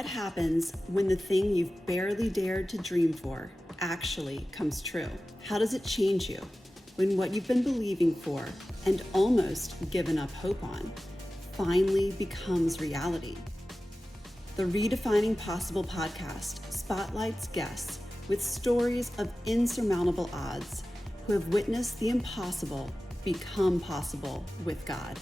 What happens when the thing you've barely dared to dream for actually comes true? How does it change you when what you've been believing for and almost given up hope on finally becomes reality? The Redefining Possible podcast spotlights guests with stories of insurmountable odds who have witnessed the impossible become possible with God.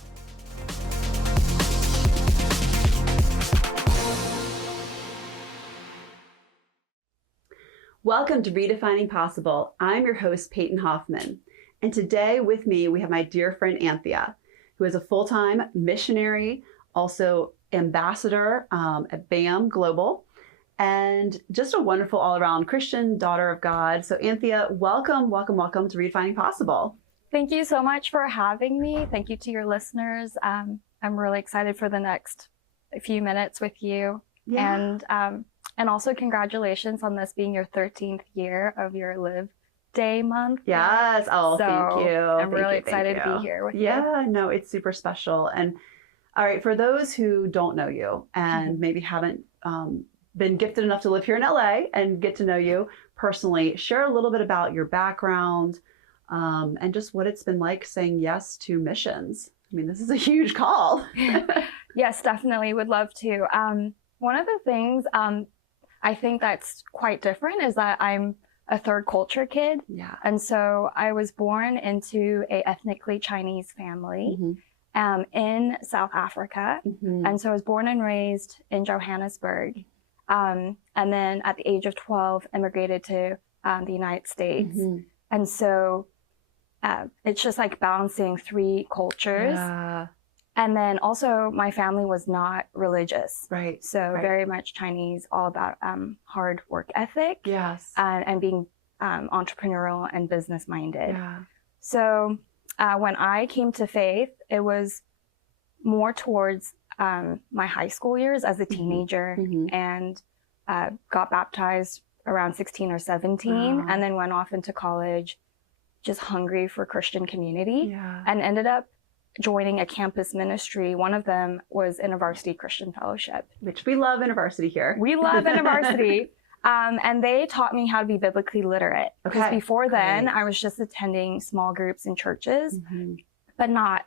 Welcome to Redefining Possible. I'm your host, Peyton Hoffman. And today with me, we have my dear friend, Anthia, who is a full-time missionary, also ambassador at BAM Global, and just a wonderful all-around Christian daughter of God. So Anthia, welcome to Redefining Possible. Thank you so much for having me. Thank you to your listeners. I'm really excited for the next few minutes with you. Yeah. And also congratulations on this being your 13th year of your Live Day month. Yes. Oh, thank you. I'm really excited to be here with you. Yeah, no, it's super special. And all right, for those who don't know you and maybe haven't been gifted enough to live here in LA and get to know you personally, share a little bit about your background and just what it's been like saying yes to missions. I mean, this is a huge call. Yes, definitely. Would love to. One of the things I think that's quite different is that I'm a third culture kid. Yeah. And so I was born into a ethnically Chinese family in South Africa. And so I was born and raised in Johannesburg. And then at the age of 12, immigrated to the United States. And so it's just like balancing three cultures. Yeah. And then also my family was not religious. Right. So very much Chinese, all about hard work ethic. Yes. And being entrepreneurial and business minded. Yeah. So when I came to faith, it was more towards my high school years as a teenager and got baptized around 16 or 17 and then went off into college just hungry for Christian community and ended up joining a campus ministry. One of them was InterVarsity Christian Fellowship. Which we love InterVarsity here. We love InterVarsity. And they taught me how to be biblically literate. Because before then, I was just attending small groups in churches, but not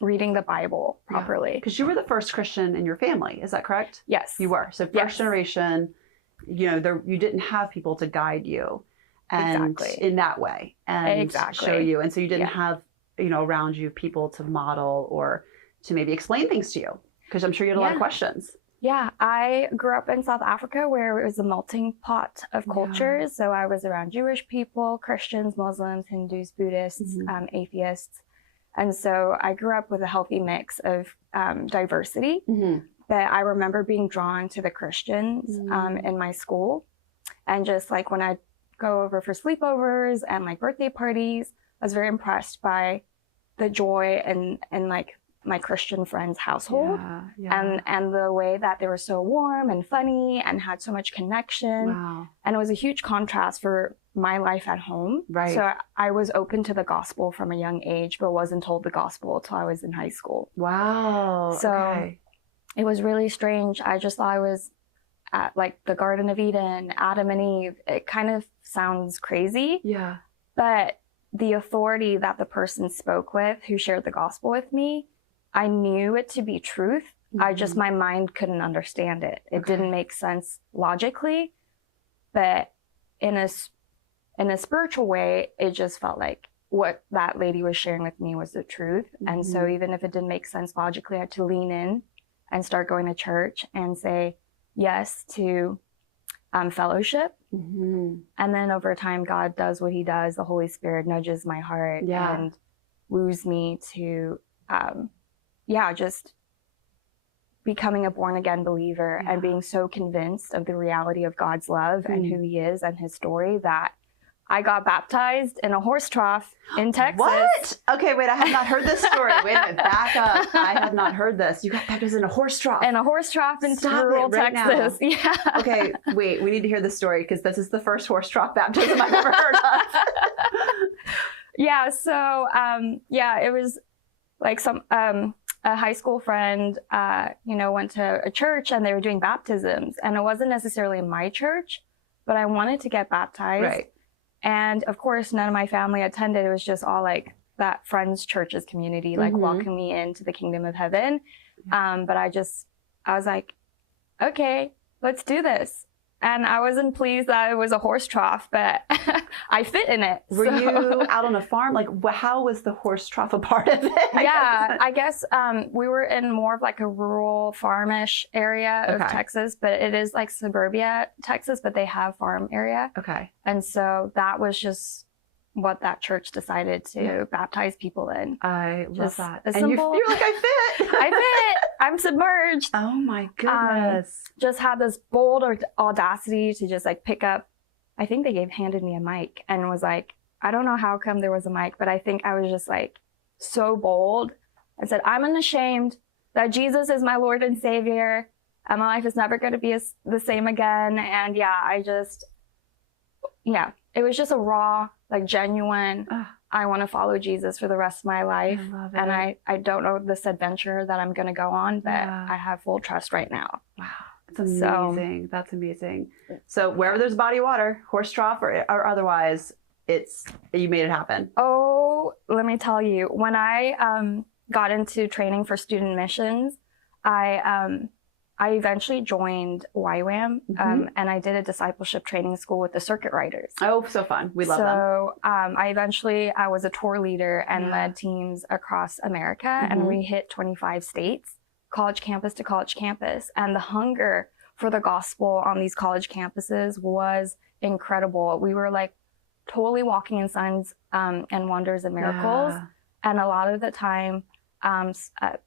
reading the Bible properly. Because you were the first Christian in your family, is that correct? Yes. You were. So first generation, you know, you didn't have people to guide you and in that way and show you. And so you didn't have, you know, around you people to model or to maybe explain things to you, because I'm sure you had a lot of questions. Yeah, I grew up in South Africa where it was a melting pot of cultures. So I was around Jewish people, Christians, Muslims, Hindus, Buddhists, atheists. And so I grew up with a healthy mix of diversity. But I remember being drawn to the Christians in my school. And just like when I'd go over for sleepovers and like birthday parties, I was very impressed by the joy and like my Christian friends' household and the way that they were so warm and funny and had so much connection. And it was a huge contrast for my life at home. So I was open to the gospel from a young age, but wasn't told the gospel until I was in high school. So it was really strange. I just thought I was at like the Garden of Eden, Adam and Eve. It kind of sounds crazy. But the authority that the person spoke with who shared the gospel with me, I knew it to be truth. My mind couldn't understand it. It didn't make sense logically, but in a spiritual way, it just felt like what that lady was sharing with me was the truth. And so even if it didn't make sense logically, I had to lean in and start going to church and say yes to fellowship. And then over time, God does what he does. The Holy Spirit nudges my heart and woos me to, just becoming a born again believer and being so convinced of the reality of God's love and who he is and his story that I got baptized in a horse trough in Texas. What? Okay, wait, I have not heard this story. Wait a minute, back up. I have not heard this. You got baptized in a horse trough. In a horse trough in rural Texas. Yeah. Okay, wait, we need to hear this story because this is the first horse trough baptism I've ever heard of. Yeah, so, it was like a high school friend, went to a church and they were doing baptisms, and it wasn't necessarily my church, but I wanted to get baptized. Right. And of course, none of my family attended. It was just all like that friends' church's community, like welcoming me into the kingdom of heaven. But I was like, okay, let's do this. And I wasn't pleased that it was a horse trough, but I fit in it. Were you out on a farm? Like, how was the horse trough a part of it? I guess we were in more of like a rural farmish area of Texas, but it is like suburbia Texas, but they have farm area. Okay. And so that was just what that church decided to baptize people in. I love that. And simple, you're like, I fit. I fit. I'm submerged. Oh my goodness. Just had this bold audacity to just like pick up. I think they handed me a mic and was like, I don't know how come there was a mic, but I think I was just like so bold and said, I'm unashamed that Jesus is my Lord and Savior, and my life is never going to be the same again. And it was just a raw, like genuine, I want to follow Jesus for the rest of my life. I love it. And I don't know this adventure that I'm going to go on, but I have full trust right now. Wow. That's amazing. That's amazing. So wherever there's body of water, horse trough or otherwise, you made it happen. Oh, let me tell you, when I got into training for student missions, I eventually joined YWAM, and I did a discipleship training school with the circuit riders. Oh, so fun. We love them. So I was a tour leader and led teams across America, and we hit 25 states, college campus to college campus. And the hunger for the gospel on these college campuses was incredible. We were like totally walking in signs and wonders and miracles. Yeah. And a lot of the time,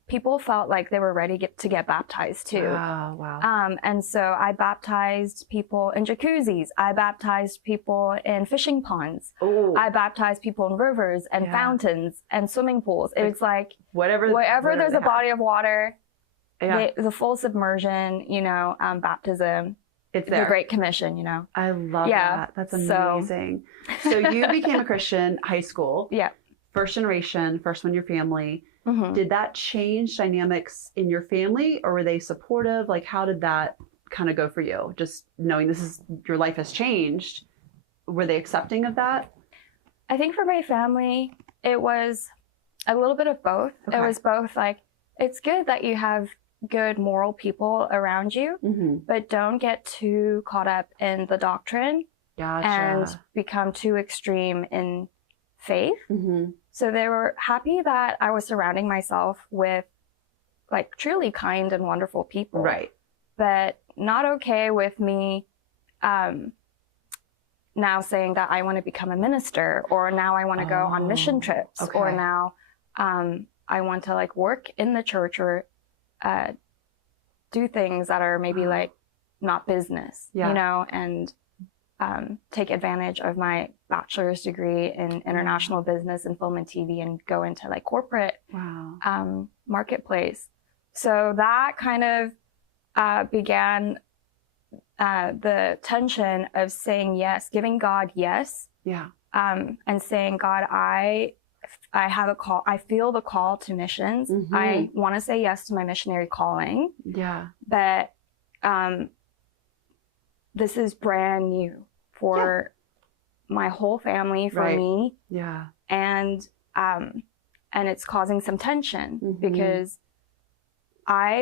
people felt like they were ready to get baptized too. Oh, wow. And so I baptized people in jacuzzis. I baptized people in fishing ponds. Ooh. I baptized people in rivers and fountains and swimming pools. It's like wherever there's a body of water, the full submersion, baptism. It's there. The Great Commission, I love that. That's amazing. So you became a Christian high school. Yeah. First generation, first one in your family. Mm-hmm. Did that change dynamics in your family, or were they supportive? Like, how did that kind of go for you? Just knowing your life has changed. Were they accepting of that? I think for my family, it was a little bit of both. Okay. It was both like, it's good that you have good moral people around you, but don't get too caught up in the doctrine and become too extreme in faith. So they were happy that I was surrounding myself with like truly kind and wonderful people. Right. But not okay with me now saying that I want to become a minister, or now I want to go on mission trips, or now I want to like work in the church or do things that are maybe like not business, and take advantage of my bachelor's degree in international business and film and TV and go into like corporate marketplace. So that kind of began the tension of saying yes, giving God yes, and saying, God, I have a call. I feel the call to missions. I want to say yes to my missionary calling. Yeah. But this is brand new for my whole family, for me. Yeah. And it's causing some tension because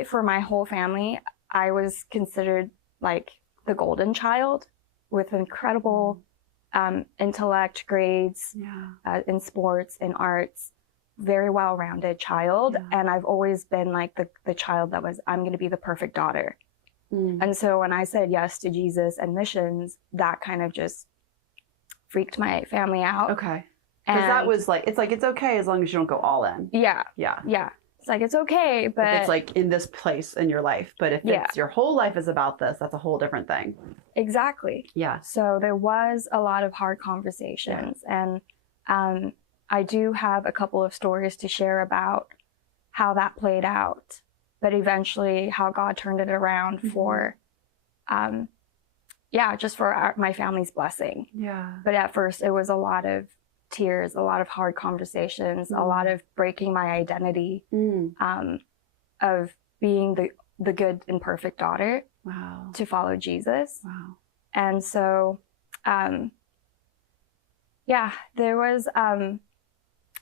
for my whole family, I was considered like the golden child with incredible intellect, grades, in sports, in arts, very well-rounded child. And I've always been like the child that I'm going to be the perfect daughter. And so when I said yes to Jesus and missions, that kind of just freaked my family out. Okay. Because that was like, it's okay as long as you don't go all in. Yeah. Yeah. Yeah. It's like, it's okay, but if it's like in this place in your life, but if it's your whole life is about this, that's a whole different thing. Exactly. Yeah. So there was a lot of hard conversations, and I do have a couple of stories to share about how that played out, but eventually how God turned it around for, just for my family's blessing. Yeah. But at first it was a lot of tears, a lot of hard conversations, a lot of breaking my identity of being the good and perfect daughter to follow Jesus. Wow. And so, there was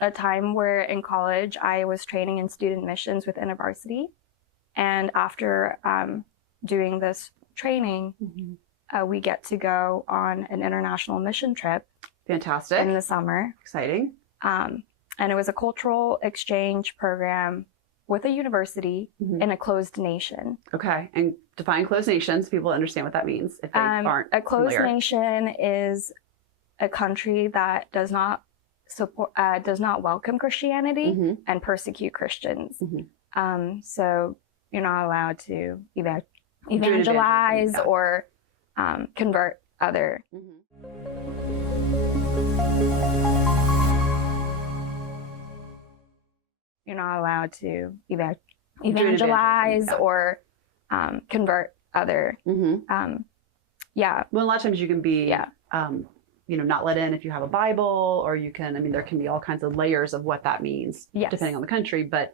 a time where in college I was training in student missions with InterVarsity. And after doing this training, we get to go on an international mission trip. Fantastic. In the summer. Exciting. And it was a cultural exchange program with a university in a closed nation. Okay. And define closed nations. People understand what that means if they aren't a closed familiar. nation is a country that does not welcome Christianity and persecute Christians. So you're not allowed to evangelize or convert other. You're not allowed to evangelize or convert other. Yeah. Well, a lot of times you can be, not let in if you have a Bible, or you can, there can be all kinds of layers of what that means depending on the country. But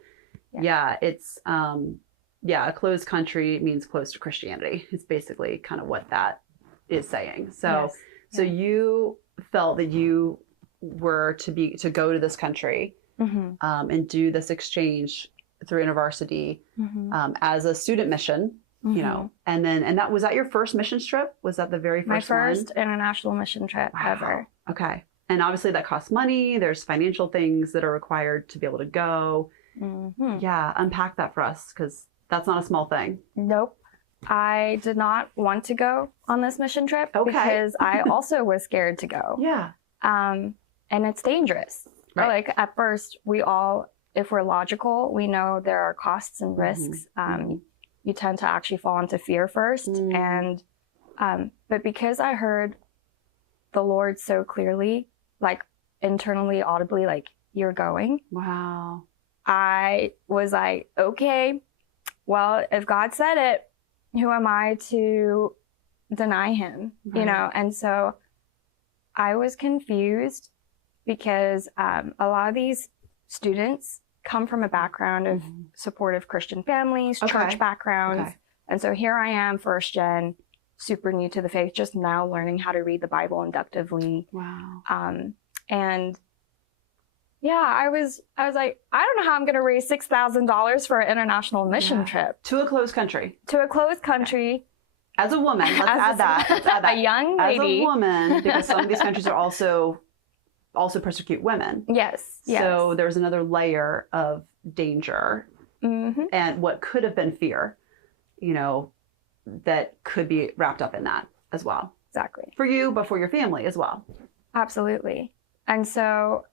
it's, a closed country means closed to Christianity. It's basically kind of what that is saying. So, so you felt that you were to go to this country and do this exchange through InterVarsity as a student mission, and that was that your first mission trip? Was that the very first My first international mission trip ever. Okay. And obviously that costs money. There's financial things that are required to be able to go. Yeah. Unpack that for us, because that's not a small thing. Nope. I did not want to go on this mission trip because I also was scared to go. Yeah. And it's dangerous. Right. Like at first if we're logical, we know there are costs and risks. You tend to actually fall into fear first. And, but because I heard the Lord so clearly, like internally, audibly, like, you're going. Wow. I was like, okay, well, if God said it, who am I to deny him? Right. And so I was confused because a lot of these students come from a background of supportive Christian families, church backgrounds. And so here I am, first gen, super new to the faith, just now learning how to read the Bible inductively. Wow. And I was like, I don't know how I'm going to raise $6,000 for an international mission trip. To a closed country. To a closed country. As a woman, let's add that. A young lady. As a woman, because some of these countries are also persecute women. Yes. So there's another layer of danger and what could have been fear, that could be wrapped up in that as well. Exactly. For you, but for your family as well. Absolutely. And so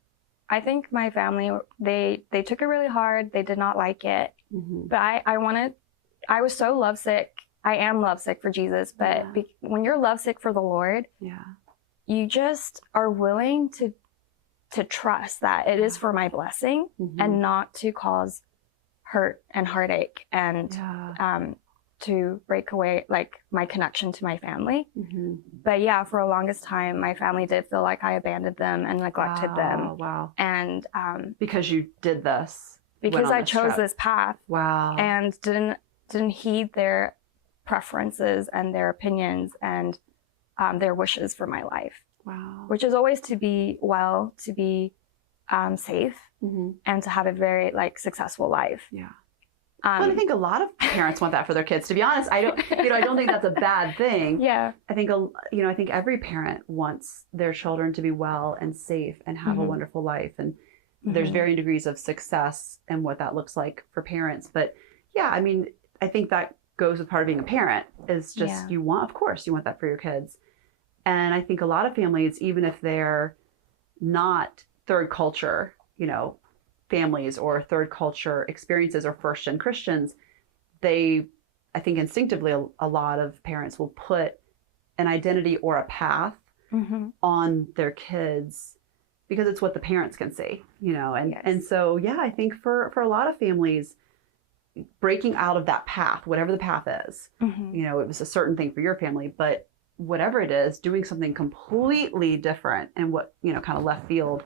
I think my family, they took it really hard. They did not like it. But I was so lovesick. I am lovesick for Jesus, but when you're lovesick for the Lord, you just are willing to trust that it is for my blessing and not to cause hurt and heartache and to break away like my connection to my family. But for the longest time, my family did feel like I abandoned them and neglected them. Wow. And because you did this. Because I chose this path. Wow. And didn't heed their preferences and their opinions and their wishes for my life. Wow. Which is always to be safe and to have a very successful life. Yeah. Well, I think a lot of parents want that for their kids. To be honest, I don't think that's a bad thing. Yeah. I think I think every parent wants their children to be well and safe and have a wonderful life. And there's varying degrees of success and what that looks like for parents. But I think that goes with part of being a parent is just you want that for your kids. And I think a lot of families, even if they're not third culture, families or third culture experiences or first gen Christians, I think instinctively a lot of parents will put an identity or a path on their kids because it's what the parents can see, and so, I think for a lot of families, breaking out of that path, whatever the path is, it was a certain thing for your family, but whatever it is, doing something completely different and what, kind of left field.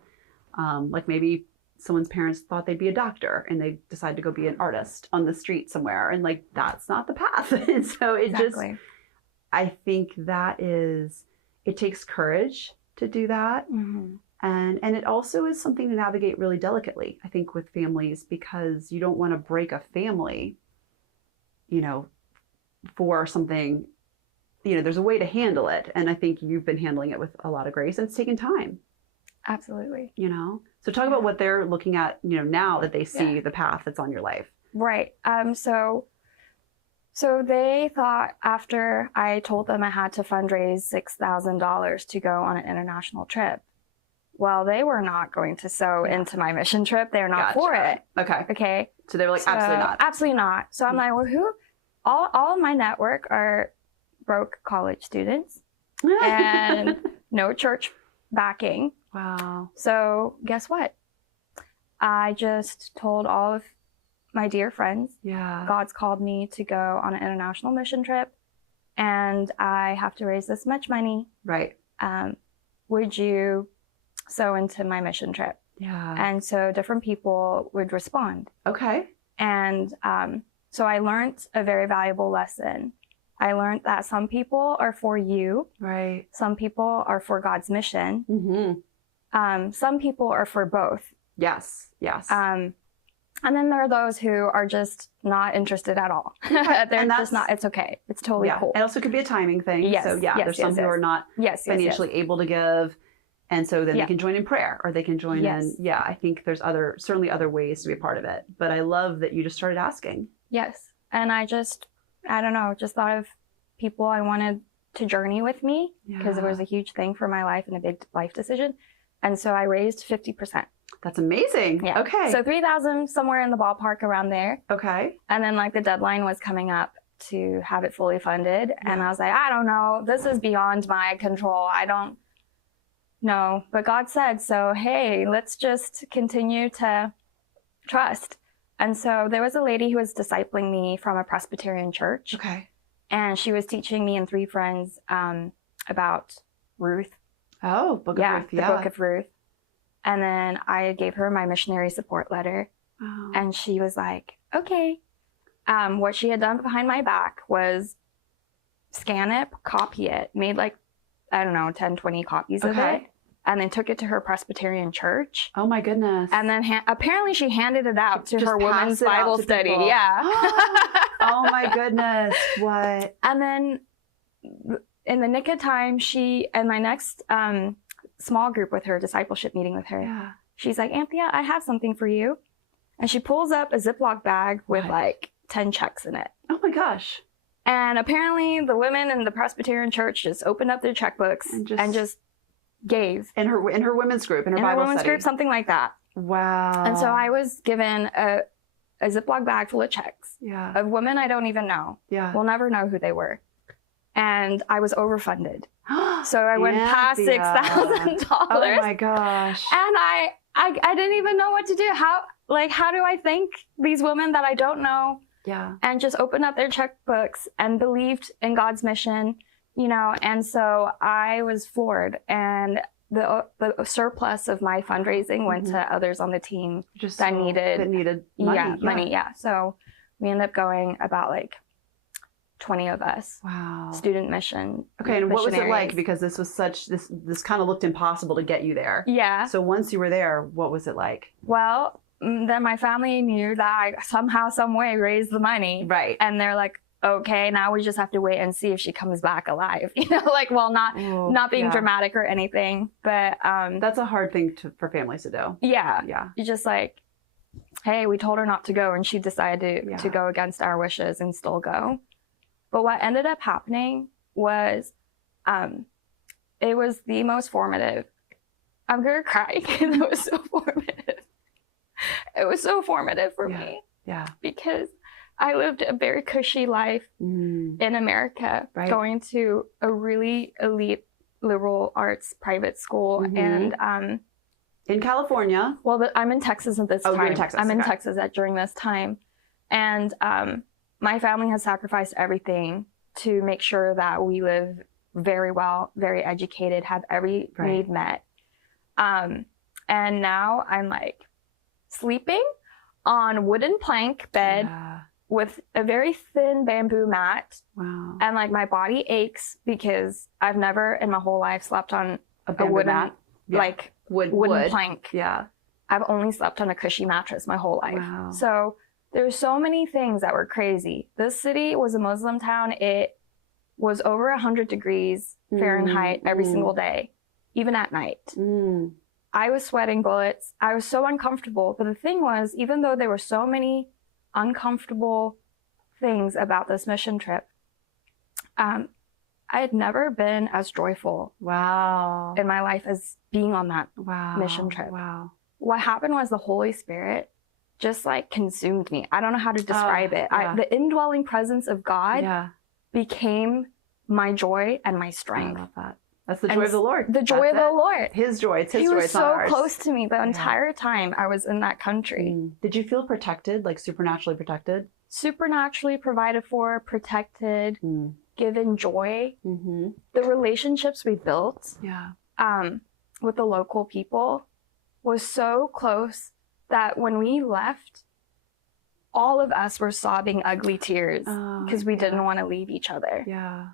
Like maybe someone's parents thought they'd be a doctor and they decided to go be an artist on the street somewhere. And like, that's not the path. And so I think it takes courage to do that. Mm-hmm. And it also is something to navigate really delicately, I think, with families, because you don't want to break a family, for something, there's a way to handle it. And I think you've been handling it with a lot of grace, and it's taken time. Absolutely. So talk about what they're looking at, now that they see the path that's on your life. Right. So they thought after I told them I had to fundraise $6,000 to go on an international trip. Well, they were not going to sow into my mission trip. They're not for it. Okay. So they were like, absolutely not. Absolutely not. So I'm like, well, all of my network are broke college students and no church backing. Wow. So guess what? I just told all of my dear friends, God's called me to go on an international mission trip and I have to raise this much money. Right. Would you sow into my mission trip? Yeah. And so different people would respond. Okay. And so I learned a very valuable lesson. I learned that some people are for you. Right. Some people are for God's mission. Mm-hmm. Some people are for both. Yes. And then there are those who are just not interested at all. They're just not, it's okay. It's totally cool. It also could be a timing thing. Yes. So there's some who are not financially able to give. And so then they can join in prayer, or they can join in. Yeah, I think there's certainly other ways to be a part of it. But I love that you just started asking. Yes. And I don't know, just thought of people I wanted to journey with me because it was a huge thing for my life and a big life decision. And so I raised 50%. That's amazing. Yeah. Okay. So 3,000, somewhere in the ballpark around there. Okay. And then like the deadline was coming up to have it fully funded. Yeah. And I was like, I don't know, this is beyond my control. I don't know. But God said, so, hey, let's just continue to trust. And so there was a lady who was discipling me from a Presbyterian church. Okay. And she was teaching me and 3 friends about Ruth. Oh, Book of Ruth. The Book of Ruth. And then I gave her my missionary support letter. Oh. And she was like, okay. What she had done behind my back was scan it, copy it, made like, I don't know, 10, 20 copies of it. And then took it to her Presbyterian church. Oh my goodness. And then apparently she handed it out to her women's Bible study. People. Yeah. Oh my goodness. What? And then in the nick of time, she, and my next small group with her, discipleship meeting with her, she's like, Anthia, I have something for you. And she pulls up a Ziploc bag with like 10 checks in it. Oh my gosh. And apparently the women in the Presbyterian church just opened up their checkbooks and just gave. In her women's group, in her Bible women's study. Group, something like that. Wow. And so I was given a Ziploc bag full of checks of women I don't even know. Yeah. We'll never know who they were. And I was overfunded. So I went past $6,000. Oh my gosh. And I didn't even know what to do. How do I thank these women that I don't know? Yeah. And just opened up their checkbooks and believed in God's mission, and so I was floored. And the surplus of my fundraising went to others on the team that needed money. Yeah. So we ended up going about like 20 of us. Wow. Student mission. Okay. And what was it like? Because this was this kind of looked impossible to get you there. Yeah. So once you were there, what was it like? Well, then my family knew that I somehow, some way raised the money. Right. And they're like, okay, now we just have to wait and see if she comes back alive. Not being dramatic or anything, but that's a hard thing for families to do. Yeah. Yeah. It's just like, hey, we told her not to go and she decided to go against our wishes and still go. But what ended up happening was it was the most formative. I'm gonna cry because it was so formative. It was so formative for me. Yeah. Because I lived a very cushy life in America, going to a really elite liberal arts private school. And in California? Well, I'm in Texas at this time. You're in Texas. I'm in Texas during this time. And my family has sacrificed everything to make sure that we live very well, very educated, have every need met. And now I'm like sleeping on wooden plank bed with a very thin bamboo mat. Wow. And like my body aches because I've never in my whole life slept on a wooden mat. like wooden plank. Yeah. I've only slept on a cushy mattress my whole life. Wow. So there's so many things that were crazy. This city was a Muslim town. It was over 100 degrees Fahrenheit every single day, even at night. I was sweating bullets. I was so uncomfortable. But the thing was, even though there were so many uncomfortable things about this mission trip, I had never been as joyful in my life as being on that mission trip. Wow. What happened was the Holy Spirit just like consumed me. I don't know how to describe it. The indwelling presence of God became my joy and my strength. I love that. That's the joy of the Lord. The joy of the Lord. His joy. It's his joy. He was It's not so ours. close to me the entire time I was in that country. Did you feel protected, like supernaturally protected? Supernaturally provided for, protected, given joy. The relationships we built with the local people was so close that when we left, all of us were sobbing ugly tears because we didn't want to leave each other.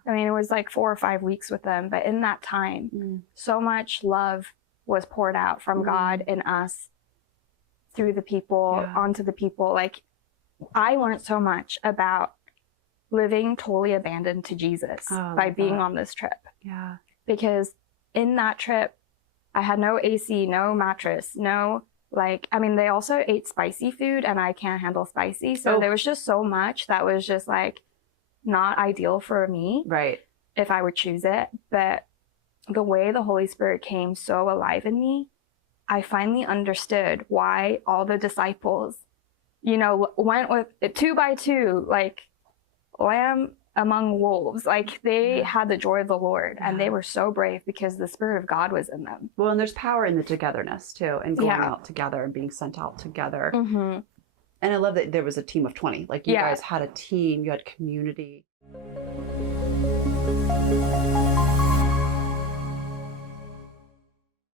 I mean, it was like 4 or 5 weeks with them, but in that time, so much love was poured out from God in us through the people, onto the people. Like, I learned so much about living totally abandoned to Jesus by being on this trip. Because in that trip, I had no AC, no mattress, no, like, I mean, they also ate spicy food and I can't handle spicy. So there was just so much that was just like not ideal for me. If I would choose it. But the way the Holy Spirit came so alive in me, I finally understood why all the disciples, you know, went with 2 by 2, like lamb among wolves. Like they had the joy of the Lord and they were so brave because the Spirit of God was in them. Well, and there's power in the togetherness too, and going out together and being sent out together. And I love that there was a team of 20. Like you guys had a team, you had community.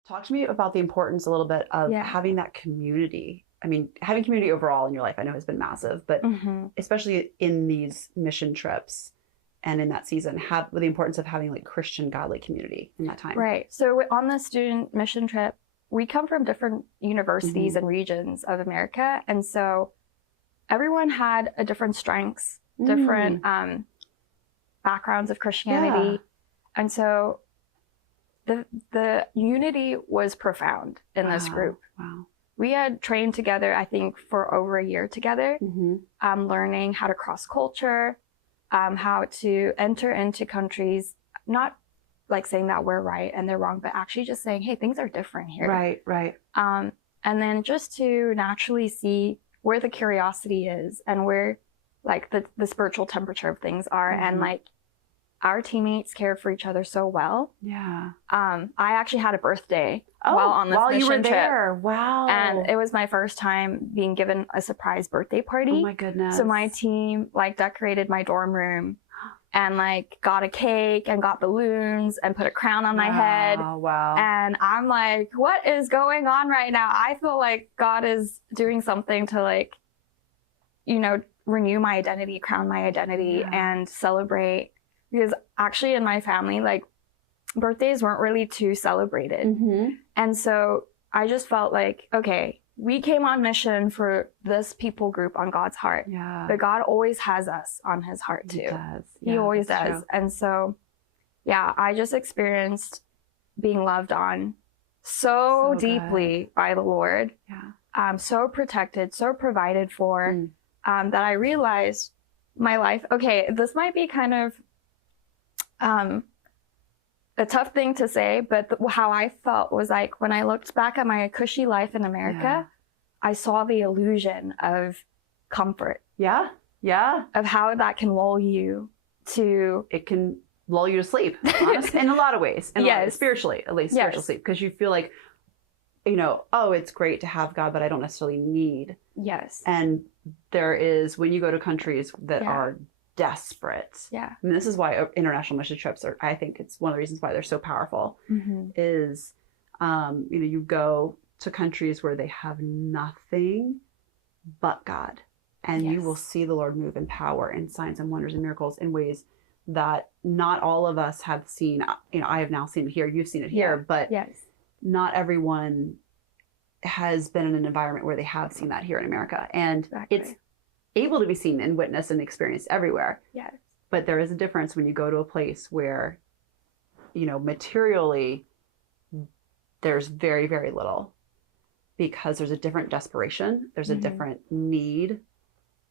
Talk to me about the importance a little bit of having that community. I mean, having community overall in your life, I know has been massive, but especially in these mission trips and in that season, have the importance of having like Christian godly community in that time. Right. So on the student mission trip, we come from different universities and regions of America. And so everyone had a different strengths, different backgrounds of Christianity. And so the unity was profound in this group. We had trained together, I think, for over a year together, learning how to cross culture, how to enter into countries, not like saying that we're right and they're wrong, but actually just saying, hey, things are different here. And then just to naturally see where the curiosity is and where like the spiritual temperature of things are. And like our teammates cared for each other so well. I actually had a birthday while on this mission you were there. trip. Wow. And it was my first time being given a surprise birthday party. Oh my goodness. So my team like decorated my dorm room and like got a cake and got balloons and put a crown on my head. And I'm like, what is going on right now? I feel like God is doing something to like, you know, renew my identity, crown my identity and celebrate. Because actually in my family, like birthdays weren't really too celebrated. And so I just felt like, okay, we came on mission for this people group on God's heart. But God always has us on his heart too. He always does. True. And so, I just experienced being loved on so deeply by the Lord. So protected, so provided for, that I realized my life, okay, this might be kind of a tough thing to say, but how I felt was like when I looked back at my cushy life in America, I saw the illusion of comfort. Of how that can lull you to... It can lull you to sleep, honestly, in a lot of ways. Spiritually, at least spiritual sleep. Because you feel like, you know, oh, it's great to have God, but I don't necessarily need. And there is, when you go to countries that are desperate. Yeah. I mean, this is why international mission trips are, I think it's one of the reasons why they're so powerful is, you go to countries where they have nothing but God, and you will see the Lord move in power and signs and wonders and miracles in ways that not all of us have seen. I have now seen it here, you've seen it here, but not everyone has been in an environment where they have seen that here in America. And it's able to be seen and witnessed and experienced everywhere. Yes. But there is a difference when you go to a place where, materially, there's very, very little, because there's a different desperation. There's a different need.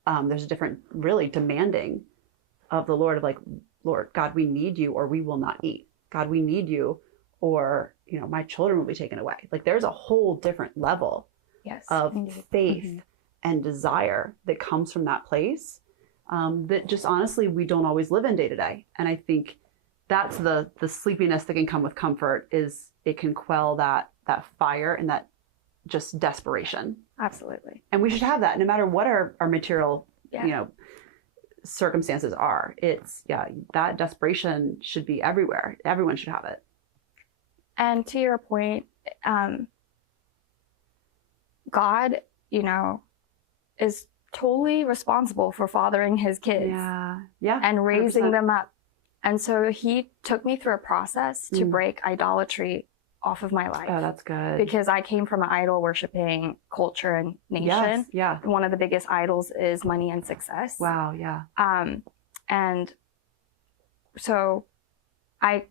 There's a different, really demanding of the Lord, of like, Lord God, we need you or we will not eat. God, we need you or, my children will be taken away. Like, there's a whole different level of faith and desire that comes from that place, that just honestly, we don't always live in day to day. And I think that's the sleepiness that can come with comfort, is it can quell that fire and that just desperation. Absolutely. And we should have that no matter what our material, circumstances are. It's, that desperation should be everywhere. Everyone should have it. And to your point, God, is totally responsible for fathering his kids and raising 100%. them up. And so he took me through a process to break idolatry off of my life. Oh, that's good. Because I came from an idol worshiping culture and nation. Yeah. One of the biggest idols is money and success. Wow. Yeah. And so I,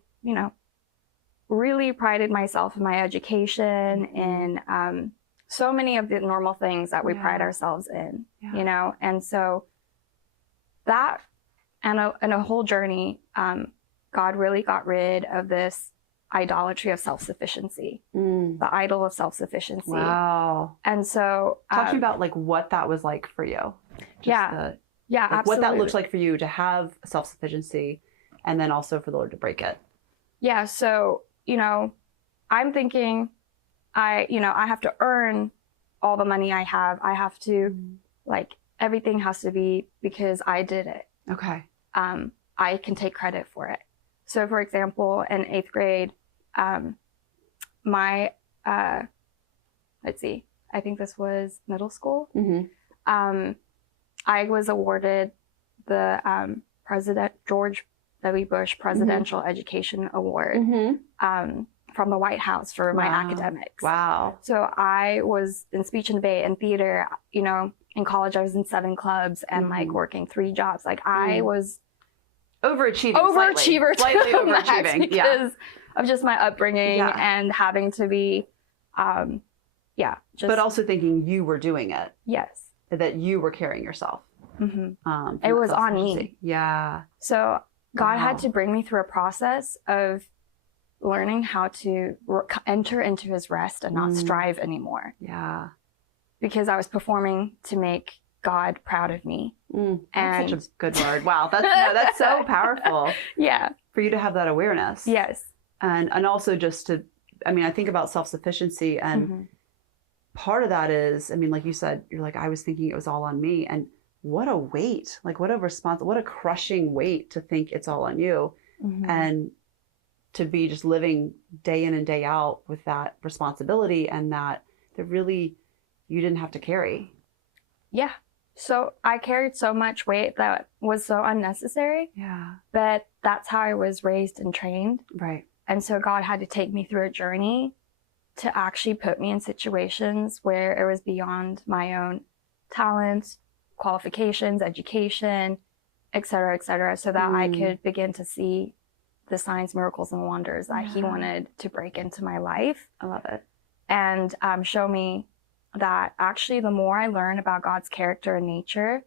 really prided myself in my education and so many of the normal things that we pride ourselves in, and so that and a whole journey, God really got rid of this idolatry of self-sufficiency, the idol of self-sufficiency. Wow. And so talk to me about like what that was like for you. Absolutely. What that looks like for you to have self-sufficiency, and then also for the Lord to break it. Yeah. So, I'm thinking I have to earn all the money I have. I have to everything has to be because I did it. Okay. I can take credit for it. So for example, in 8th grade, my, let's see, I think this was middle school. I was awarded the George W. Bush Presidential Education Award from the White House for my academics. Wow. So I was in speech and debate and theater, in college I was in 7 clubs and working 3 jobs. I was overachiever, slightly overachieving because of just my upbringing and having to be, but also thinking you were doing it. Yes. That you were carrying yourself. It was on me. Yeah. So God had to bring me through a process of learning how to enter into his rest and not strive anymore. Yeah. Because I was performing to make God proud of me. That's such a good word. Wow. That's so powerful. Yeah. For you to have that awareness. Yes. And also just to, I think about self-sufficiency, and part of that is, like you said, you're like, I was thinking it was all on me. And what a weight, what a crushing weight to think it's all on you. And to be just living day in and day out with that responsibility, and that really you didn't have to carry. Yeah. So I carried so much weight that was so unnecessary. Yeah. But that's how I was raised and trained. Right. And so God had to take me through a journey to actually put me in situations where it was beyond my own talents, qualifications, education, et cetera, so that I could begin to see the signs, miracles, and wonders that he wanted to break into my life. I love it. And show me that actually the more I learn about God's character and nature,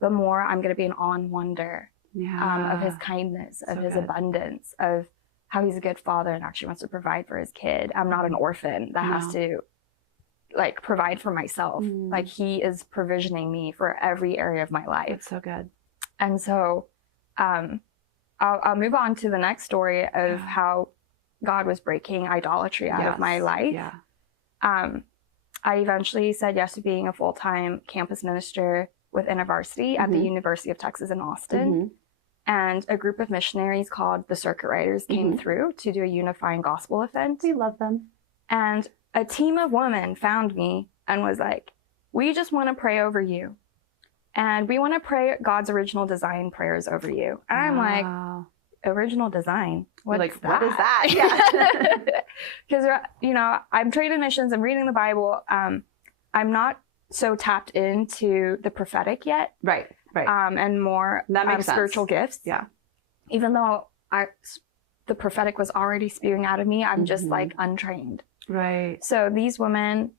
the more I'm going to be in awe and wonder of his kindness, of his abundance, of how he's a good father and actually wants to provide for his kid. I'm not an orphan that has to provide for myself. He is provisioning me for every area of my life. It's so good. And so I'll move on to the next story of how God was breaking idolatry out of my life. Yeah. I eventually said yes to being a full-time campus minister with InterVarsity at the University of Texas in Austin. And a group of missionaries called the Circuit Riders came through to do a unifying gospel event. We love them. And a team of women found me and was like, we just want to pray over you. And we want to pray God's original design prayers over you. And I'm like, original design? What's like, that? What is that? Yeah. Because, you know, I'm trained in missions, I'm reading the Bible. I'm not so tapped into the prophetic yet. Right. And more that makes spiritual gifts. Yeah. Even though the prophetic was already spewing out of me, I'm just like untrained. Right. So these women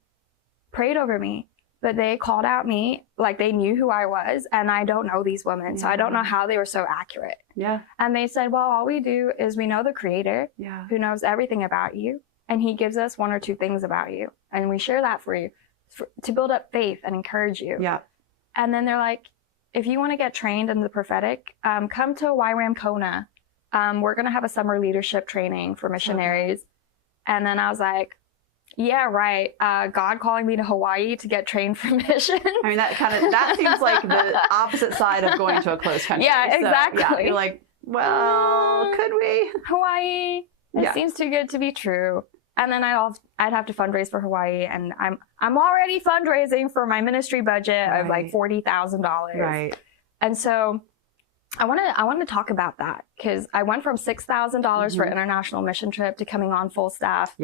prayed over me, but they called out me, like they knew who I was, and I don't know these women. So I don't know how they were so accurate. Yeah. And they said, well, all we do is we know the Creator who knows everything about you, and he gives us one or two things about you. And we share that for you to build up faith and encourage you. Yeah. And then they're like, if you want to get trained in the prophetic, come to YWAM Kona. We're going to have a summer leadership training for missionaries. And then I was like, yeah, right. God calling me to Hawaii to get trained for missions. I mean, that seems like the opposite side of going to a closed country. Yeah, exactly. So, yeah, you're like, well, could we? Hawaii. It seems too good to be true. And then I'd have to fundraise for Hawaii, and I'm already fundraising for my ministry budget of like $40,000. Right. And so I want to talk about that, because I went from $6,000 for an international mission trip to coming on full staff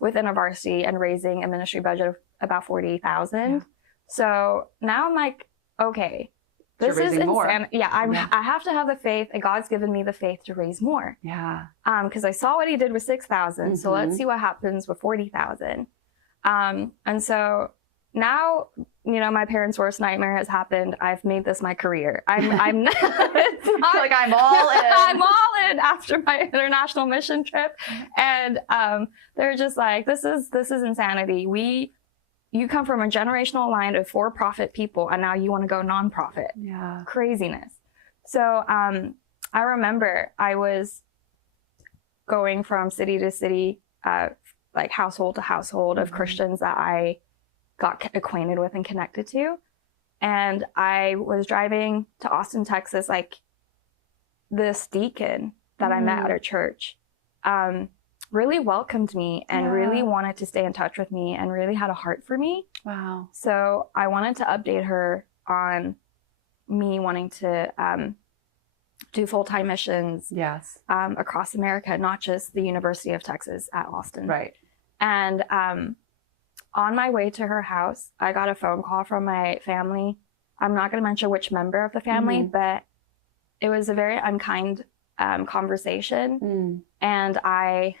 with InterVarsity and raising a ministry budget of about $40,000. Yeah. So now I'm like, okay, this is insane. Yeah, I have to have the faith, and God's given me the faith to raise more. Yeah. Because I saw what he did with 6,000. So let's see what happens with 40,000. And so now, you know, my parents' worst nightmare has happened. I've made this my career. I'm not, like I'm all in. I'm all in after my international mission trip. And they're just like, this is insanity. You come from a generational line of for-profit people, and now you want to go nonprofit. Yeah. Craziness. So I remember I was going from city to city, like household to household of Christians that I got acquainted with and connected to. And I was driving to Austin, Texas, like this deacon that I met at a church really welcomed me and really wanted to stay in touch with me and really had a heart for me. Wow. So I wanted to update her on me wanting to do full-time missions across America, not just the University of Texas at Austin. Right. And on my way to her house, I got a phone call from my family. I'm not going to mention which member of the family, but it was a very unkind conversation. And I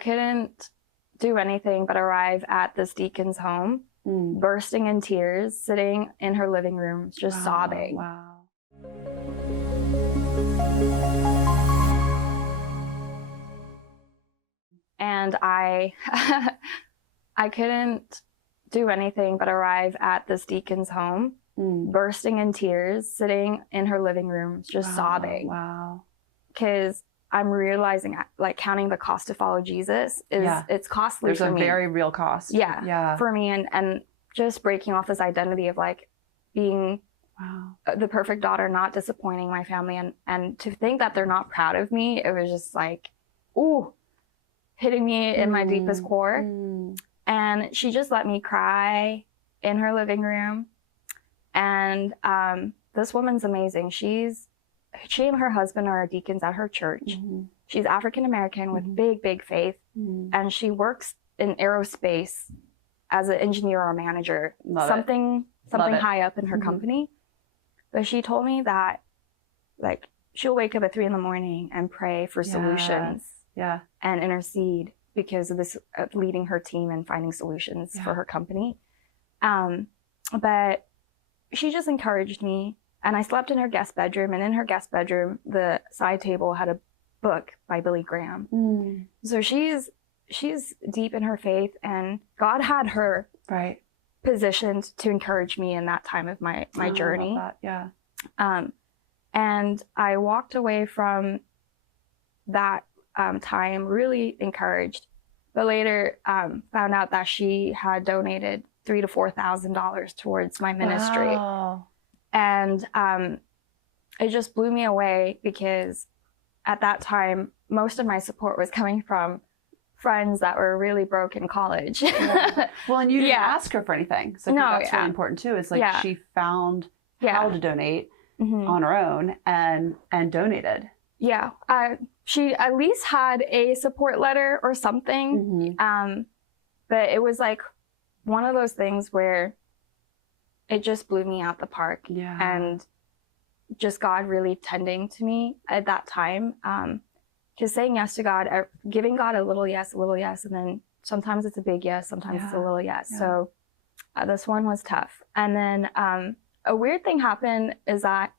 couldn't do anything but arrive at this deacon's home, bursting in tears, sitting in her living room, just sobbing. Wow. And I couldn't do anything but arrive at this deacon's home, bursting in tears, sitting in her living room, just sobbing. Wow. Because I'm realizing, like, counting the cost to follow Jesus it's costly for me. There's a very real cost. Yeah. For me, and just breaking off this identity of like being the perfect daughter, not disappointing my family, and to think that they're not proud of me, it was just like, ooh, hitting me in my deepest core. And she just let me cry in her living room. And this woman's amazing. She and her husband are deacons at her church. She's African American with big faith, and she works in aerospace as an engineer or manager, something high up in her company. But she told me that, like, she'll wake up at 3 a.m. and pray for solutions, and intercede because of this, leading her team and finding solutions for her company. But she just encouraged me. And I slept in her guest bedroom, and in her guest bedroom, the side table had a book by Billy Graham. So she's deep in her faith, and God had her positioned to encourage me in that time of my journey. I love that. And I walked away from that time really encouraged, but later found out that she had donated $3,000 to $4,000 towards my ministry. Wow. And it just blew me away because at that time, most of my support was coming from friends that were really broke in college. Yeah. Well, and you didn't ask her for anything. So I think that's really important too. It's like she found how to donate on her own and donated. Yeah. She at least had a support letter or something. But it was like one of those things where it just blew me out the park. Yeah. And just God really tending to me at that time. Just saying yes to God, giving God a little yes, and then sometimes it's a big yes, sometimes it's a little yes. Yeah. So this one was tough. And then a weird thing happened is that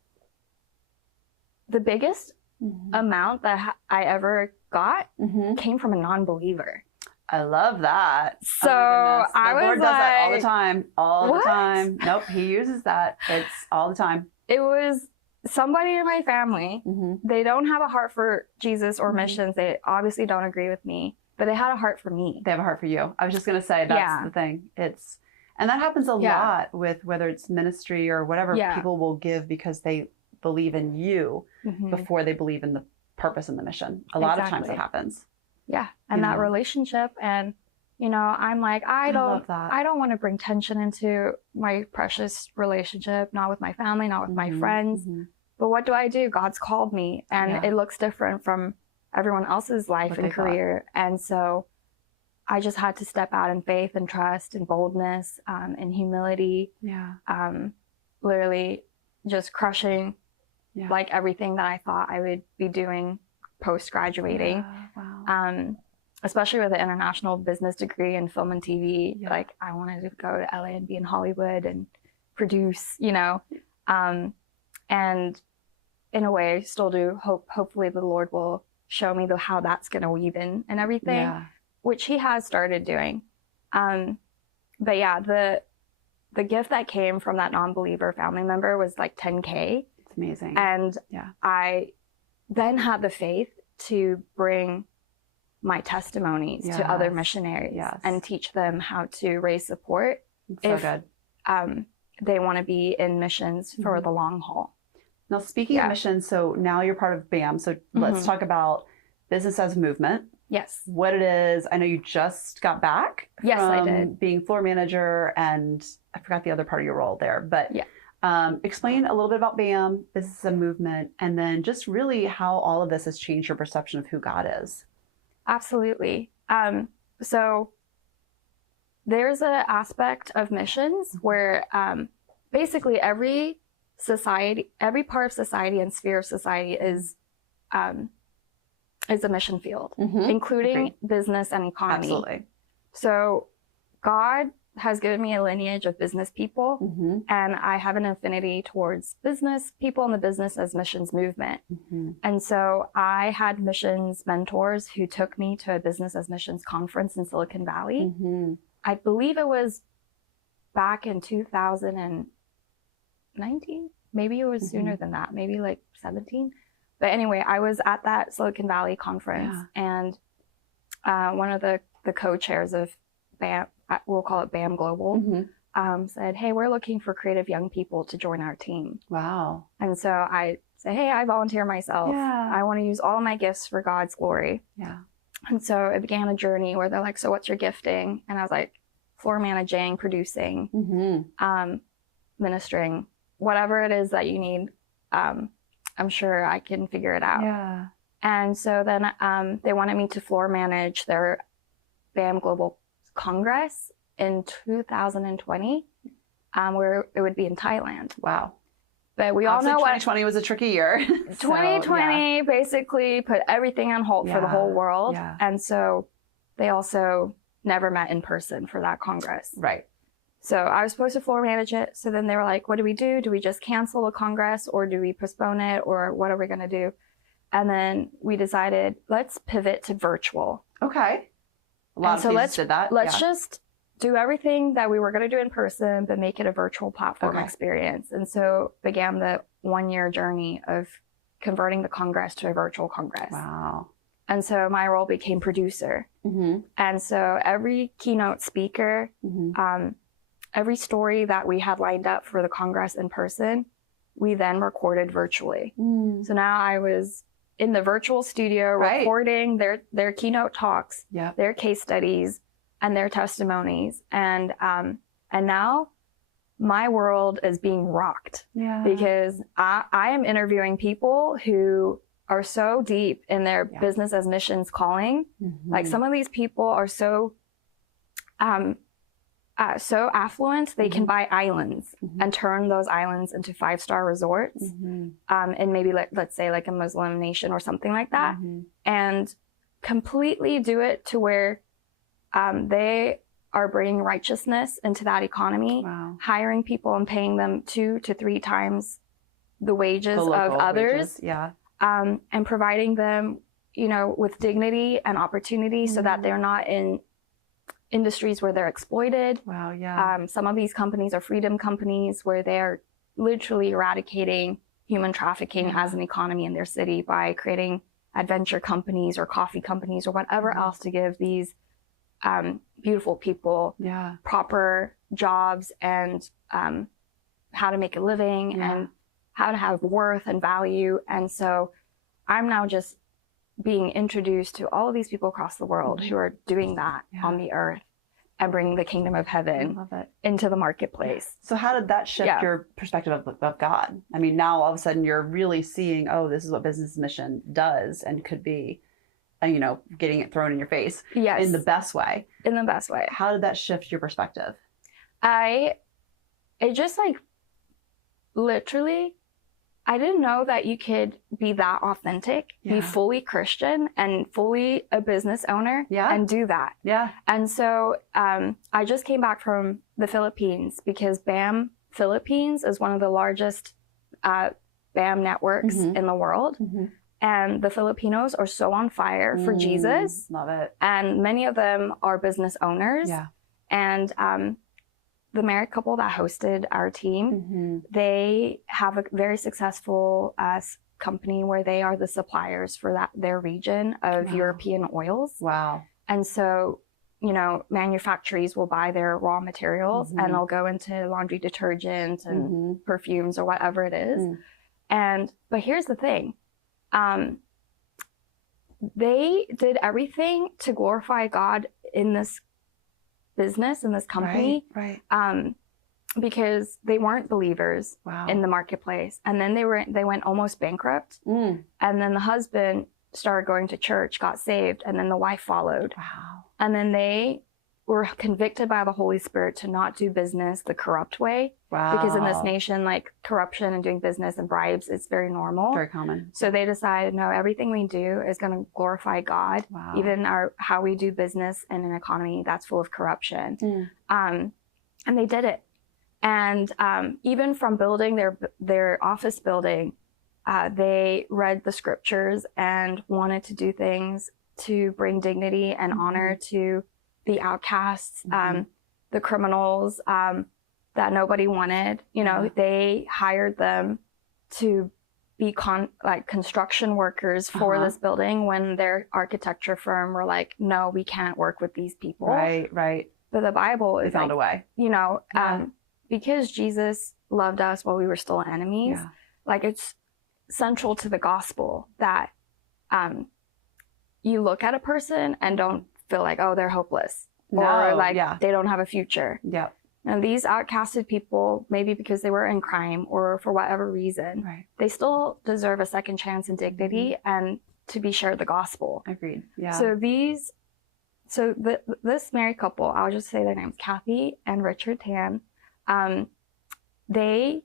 the biggest amount that I ever got came from a non-believer. I love that. So the Lord does that all the like, time. All the time. Nope, he uses that. It's all the time. It was somebody in my family. They don't have a heart for Jesus or missions. They obviously don't agree with me, but they had a heart for me. They have a heart for you. I was just going to say that's the thing. And that happens a lot with whether it's ministry or whatever. People will give because they believe in you before they believe in the purpose and the mission. A lot of times it happens. Yeah. And that relationship. And, you know, I'm like, I don't want to bring tension into my precious relationship, not with my family, not with my friends. But what do? God's called me, and it looks different from everyone else's life and career. And so I just had to step out in faith and trust and boldness and humility. Yeah. Literally just crushing like everything that I thought I would be doing post-graduating. Wow. Especially with an international business degree in film and TV. Like I wanted to go to LA and be in Hollywood and produce, you know. And in a way, still do. Hopefully the Lord will show me how that's going to weave in and everything, which he has started doing. But yeah, the gift that came from that non-believer family member was like $10K. It's amazing. And I then had the faith to bring my testimonies to other missionaries and teach them how to raise support if they want to be in missions for the long haul. Now, speaking of missions, so now you're part of BAM. So let's talk about business as a movement. Yes. What it is. I know you just got back from I did. Being floor manager, and I forgot the other part of your role there. But explain a little bit about BAM, business as a movement, and then just really how all of this has changed your perception of who God is. Absolutely. So there's an aspect of missions where basically every part of society and sphere of society is a mission field, including business and economy. Absolutely. So God has given me a lineage of business people, and I have an affinity towards business people and the business as missions movement. And so I had missions mentors who took me to a business as missions conference in Silicon Valley. I believe it was back in 2019. Maybe it was sooner than that, maybe like 17. But anyway, I was at that Silicon Valley conference, and one of the co-chairs of BAM, we'll call it BAM Global, said, hey, we're looking for creative young people to join our team. Wow. And so I said, hey, I volunteer myself. I want to use all my gifts for God's glory. And so it began a journey where they're like, so what's your gifting? And I was like, floor managing, producing, ministering, whatever it is that you need. I'm sure I can figure it out. And so then they wanted me to floor manage their BAM Global Congress in 2020, where it would be in Thailand. Wow. But we all know 2020 was a tricky year. 2020 basically put everything on hold for the whole world. And so they also never met in person for that Congress. Right. So I was supposed to floor manage it. So then they were like, what do we do? Do we just cancel the Congress, or do we postpone it, or what are we going to do? And then we decided, let's pivot to virtual. Okay. A lot of places did that. Let's just do everything that we were going to do in person, but make it a virtual platform experience. And so began the 1-year journey of converting the Congress to a virtual Congress. Wow. And so my role became producer. And so every keynote speaker, every story that we had lined up for the Congress in person, we then recorded virtually. So now I was in the virtual studio recording their keynote talks, their case studies, and their testimonies. And now my world is being rocked because I am interviewing people who are so deep in their business as missions calling. Like some of these people are so affluent, they can buy islands and turn those islands into 5-star resorts, and maybe let's say like a Muslim nation or something like that, and completely do it to where they are bringing righteousness into that economy, hiring people and paying them 2 to 3 times the wages of others, and providing them, with dignity and opportunity so that they're not in industries where they're exploited. Some of these companies are freedom companies where they're literally eradicating human trafficking as an economy in their city by creating adventure companies or coffee companies or whatever else to give these beautiful people proper jobs and how to make a living and how to have worth and value. And so I'm now just being introduced to all of these people across the world who are doing that on the earth and bringing the kingdom of heaven into the marketplace. So how did that shift your perspective of God? I mean, now all of a sudden you're really seeing, oh, this is what business mission does and could be, getting it thrown in your face in the best way. In the best way. How did that shift your perspective? It just literally, I didn't know that you could be that authentic, be fully Christian and fully a business owner and do that. And so I just came back from the Philippines because BAM Philippines is one of the largest BAM networks in the world. And the Filipinos are so on fire for Jesus. Love it. And many of them are business owners. And the married couple that hosted our team, they have a very successful company where they are the suppliers for their region of European oils. And so, manufacturers will buy their raw materials and they'll go into laundry detergent and perfumes or whatever it is. But here's the thing. They did everything to glorify God in this business, in this company, because they weren't believers in the marketplace. And then they went almost bankrupt. And then the husband started going to church, got saved, and then the wife followed. And then they were convicted by the Holy Spirit to not do business the corrupt way. Because in this nation, corruption and doing business and bribes is very normal. Very common. So they decided, no, everything we do is going to glorify God. Even how we do business in an economy that's full of corruption. And they did it. And even from building their office building, they read the scriptures and wanted to do things to bring dignity and honor to the outcasts, the criminals that nobody wanted. They hired them to be construction workers for this building when their architecture firm were like, no, we can't work with these people. But the Bible is found a way. Because Jesus loved us while we were still enemies, it's central to the gospel that you look at a person and don't feel like, oh, they're hopeless or they don't have a future. And these outcasted people, maybe because they were in crime or for whatever reason, they still deserve a second chance in dignity and to be shared the gospel. Agreed. So this married couple, I'll just say their names, Kathy and Richard Tan, they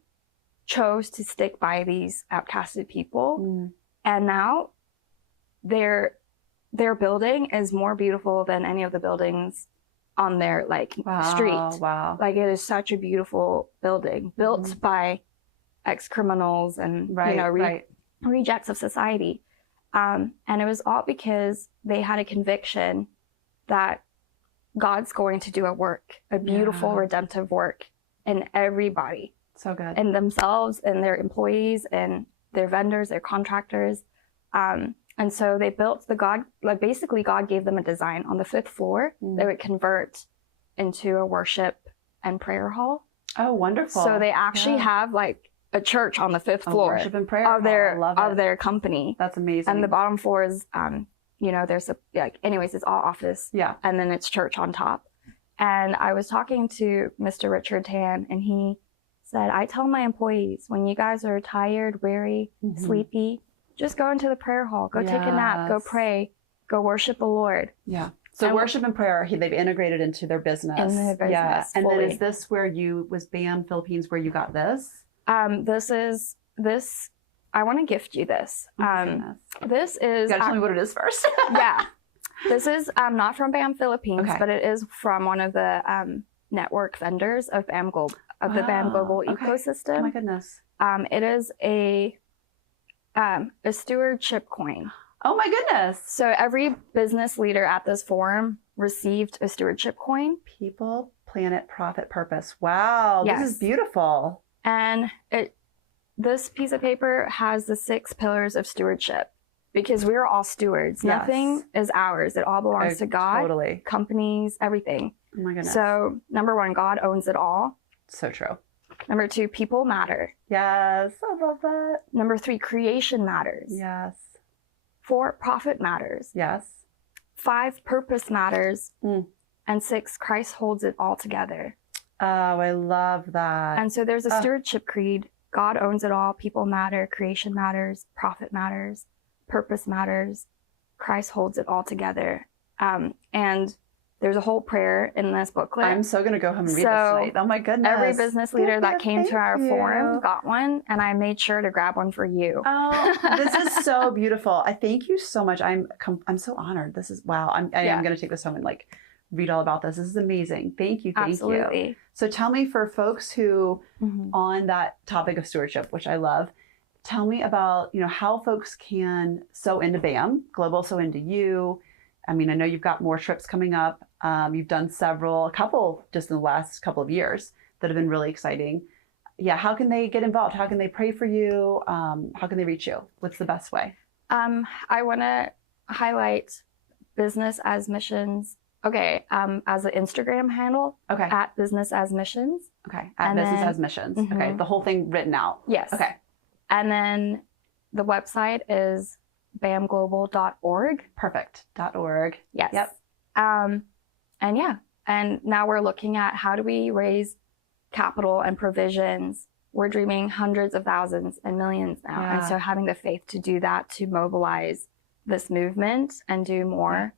chose to stick by these outcasted people. And now their building is more beautiful than any of the buildings on their street. It is such a beautiful building built by ex-criminals and rejects of society. And it was all because they had a conviction that God's going to do a beautiful redemptive work in everybody. So good. In themselves and their employees and their vendors, their contractors. And so they built basically God gave them a design on the 5th floor that would convert into a worship and prayer hall. Oh, wonderful. So they actually have like a church on the 5th floor worship and prayer of their hall. I love it. their company. That's amazing. And the bottom floor is there's anyways, it's all office. Yeah. And then it's church on top. And I was talking to Mr. Richard Tan, and he said, I tell my employees, when you guys are tired, weary, sleepy, just go into the prayer hall, go take a nap, go pray, go worship the Lord. Yeah. So worship and prayer, they've integrated into their business. In their business, yeah. And fully. then is this where was BAM Philippines where you got this? This, I want to gift you this. This is... You gotta tell me what it is first. Yeah. This is not from BAM Philippines, but it is from one of the network vendors of BAM Global, the BAM Global ecosystem. Oh my goodness. It is a stewardship coin. Oh my goodness. So every business leader at this forum received a stewardship coin. People, planet, profit, purpose. Wow. Yes. This is beautiful. And this piece of paper has the 6 pillars of stewardship, because we are all stewards. Yes. Nothing is ours. It all belongs to God, totally. Companies, everything. Oh my goodness. So number 1, God owns it all. So true. Number 2, people matter. Yes. I love that. Number 3, creation matters. Yes. 4, profit matters. Yes. 5, purpose matters. And 6, Christ holds it all together. Oh, I love that. And so there's a stewardship creed. God owns it all. People matter. Creation matters. Profit matters. Purpose matters. Christ holds it all together. And there's a whole prayer in this booklet. I'm so going to go home and read this tonight. Oh my goodness. Every business leader that came to our forum got one, and I made sure to grab one for you. Oh, this is so beautiful. I thank you so much. I'm so honored. This is, wow. I'm going to take this home and read all about this. This is amazing. Thank you. Thank you. So tell me, for folks who on that topic of stewardship, which I love, tell me about, how folks can sew into BAM Global, sew into you. I mean, I know you've got more trips coming up. You've done a couple just in the last couple of years that have been really exciting. Yeah. How can they get involved? How can they pray for you? How can they reach you? What's the best way? I want to highlight Business as Missions. Okay. As an Instagram handle. Okay. At Business as Missions. Okay. At Business as Missions. Okay. The whole thing written out. Yes. Okay. And then the website is bamglobal.org. Perfect. .org. Yes. Yep. And now we're looking at how do we raise capital and provisions. We're dreaming hundreds of thousands and millions now. Yeah. And so having the faith to do that, to mobilize this movement and do more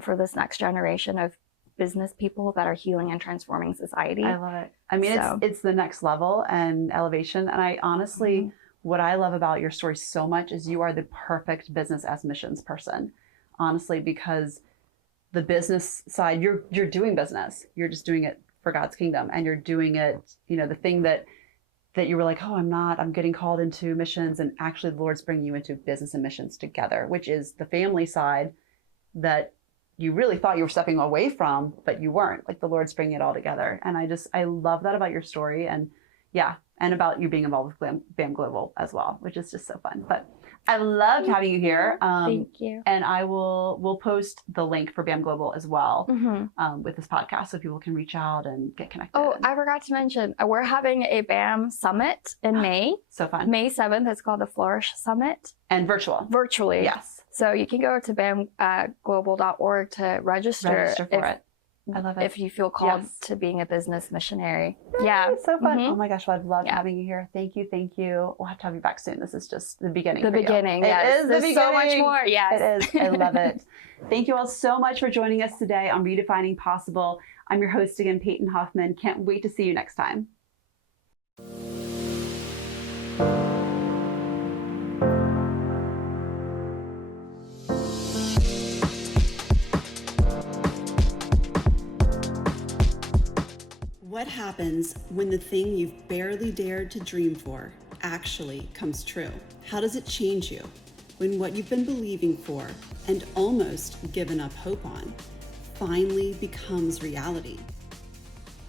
for this next generation of business people that are healing and transforming society. I love it. I mean, it's the next level and elevation. And I honestly, what I love about your story so much is you are the perfect business as missions person, honestly, because the business side, you're doing business. You're just doing it for God's kingdom, and you're doing it, the thing that you were like, oh, I'm getting called into missions, and actually the Lord's bringing you into business and missions together, which is the family side that you really thought you were stepping away from, but you weren't. Like, the Lord's bringing it all together. And I love that about your story, and and about you being involved with BAM Global as well, which is just so fun. But I loved having you here. Thank you. And we'll post the link for BAM Global as well with this podcast, so people can reach out and get connected. Oh, I forgot to mention, we're having a BAM Summit in May. So fun. May 7th. It's called the Flourish Summit. And virtually. Yes. So you can go to bamglobal.org to register for it. I love it. If you feel called to being a business missionary. Yeah. It's so fun. Oh my gosh. Well, I've loved having you here. Thank you. Thank you. We'll have to have you back soon. This is just the beginning. The beginning. Yes. It is There's the beginning. so much more. Yes. It is. I love it. Thank you all so much for joining us today on Redefining Possible. I'm your host again, Peyton Hoffman. Can't wait to see you next time. What happens when the thing you've barely dared to dream for actually comes true? How does it change you when what you've been believing for and almost given up hope on finally becomes reality?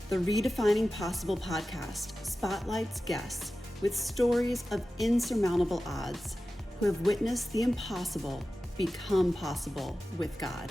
The Redefining Possible podcast spotlights guests with stories of insurmountable odds who have witnessed the impossible become possible with God.